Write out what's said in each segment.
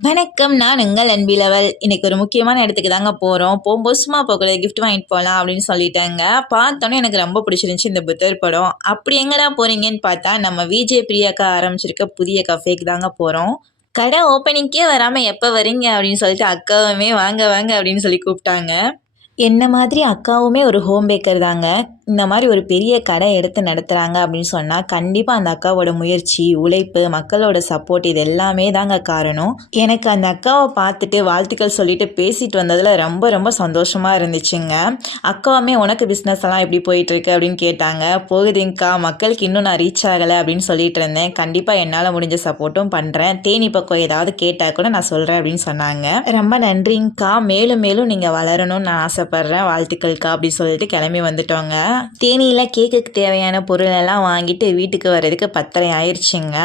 வணக்கம். நான் உங்கள் அன்பிலவள். இன்னைக்கு ஒரு முக்கியமான இடத்துக்கு தாங்க போறோம். போம்போது சும்மா போகக்கூடாது, கிஃப்ட் வாங்கிட்டு போலாம் அப்படின்னு சொல்லிட்டேங்க. பார்த்தோனே எனக்கு ரொம்ப பிடிச்சிருந்துச்சு இந்த புத்தர் படம். அப்படி எங்கடா போறீங்கன்னு பார்த்தா, நம்ம விஜய் பிரியாக்கா ஆரம்பிச்சிருக்க புதிய கஃபேக்கு தாங்க போறோம். கடை ஓப்பனிங்க்கே வராம எப்ப வரீங்க அப்படின்னு சொல்லிட்டு அக்காவுமே வாங்க வாங்க அப்படின்னு சொல்லி கூப்பிட்டாங்க. என்ன மாதிரி அக்காவுமே ஒரு ஹோம் பேக்கர் தாங்க. இந்த மாதிரி ஒரு பெரிய கடை எடுத்து நடத்துகிறாங்க அப்படின்னு சொன்னால் கண்டிப்பாக அந்த அக்காவோட முயற்சி, உழைப்பு, மக்களோட சப்போர்ட் இது எல்லாமே தாங்க காரணம். எனக்கு அந்த அக்காவை பார்த்துட்டு வாழ்த்துக்கள் சொல்லிட்டு பேசிட்டு வந்ததில் ரொம்ப ரொம்ப சந்தோஷமாக இருந்துச்சுங்க. அக்காவுமே உனக்கு பிஸ்னஸ் எல்லாம் எப்படி போயிட்டுருக்கு அப்படின்னு கேட்டாங்க. போகுதுங்கக்கா, மக்களுக்கு இன்னும் நான் ரீச் ஆகலை அப்படின்னு சொல்லிட்டு இருந்தேன். கண்டிப்பாக என்னால் முடிஞ்ச சப்போர்ட்டும் பண்ணுறேன். தேனி பக்கம் ஏதாவது கேட்டால் கூட நான் சொல்கிறேன் அப்படின்னு சொன்னாங்க. ரொம்ப நன்றிங்கக்கா, மேலும் மேலும் நீங்கள் வளரணும்னு நான் ஆசைப்பட்றேன், வாழ்த்துக்கள்க்கா அப்படின்னு சொல்லிட்டு கிளம்பி வந்துட்டோங்க. தேனியில் கேக்குக்கு தேவையான பொருளெல்லாம் வாங்கிட்டு வீட்டுக்கு வர்றதுக்கு 10:30 ஆயிடுச்சுங்க.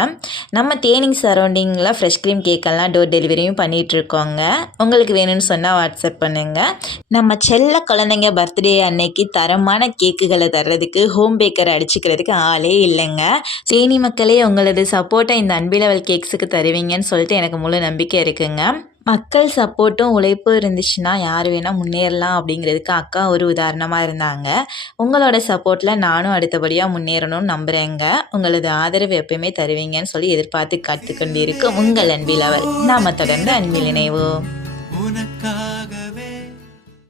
நம்ம தேனி சரௌண்டிங்கில் ஃப்ரெஷ் க்ரீம் கேக்கெல்லாம் டோர் டெலிவரியும் பண்ணிகிட்ருக்கோங்க. உங்களுக்கு வேணும்னு சொன்னால் வாட்ஸ்அப் பண்ணுங்கள். நம்ம செல்ல குழந்தைங்க பர்த்டே அன்னைக்கு தரமான கேக்குகளை தர்றதுக்கு ஹோம் பேக்கரை அடிச்சுக்கிறதுக்கு ஆளே இல்லைங்க. தேனி மக்களே, உங்களது சப்போர்ட்டை இந்த அன்பிலவல் கேக்ஸுக்கு தருவீங்கன்னு சொல்லிட்டு எனக்கு முழு நம்பிக்கை இருக்குங்க. மக்கள் சப்போர்ட்டும் உழைப்பும் இருந்துச்சுன்னா யார் வேணால் முன்னேறலாம் அப்படிங்கிறதுக்கு அக்கா ஒரு உதாரணமாக இருந்தாங்க. உங்களோட சப்போர்ட்டில் நானும் அடுத்தபடியாக முன்னேறணும்னு நம்புகிறேங்க. உங்களது ஆதரவு எப்பயுமே தருவீங்கன்னு சொல்லி எதிர்பார்த்து காத்துக்கொண்டிருக்கும் உங்கள் அன்பில் அவள். நாம தொடர்ந்து அன்பில் இணைவோம்.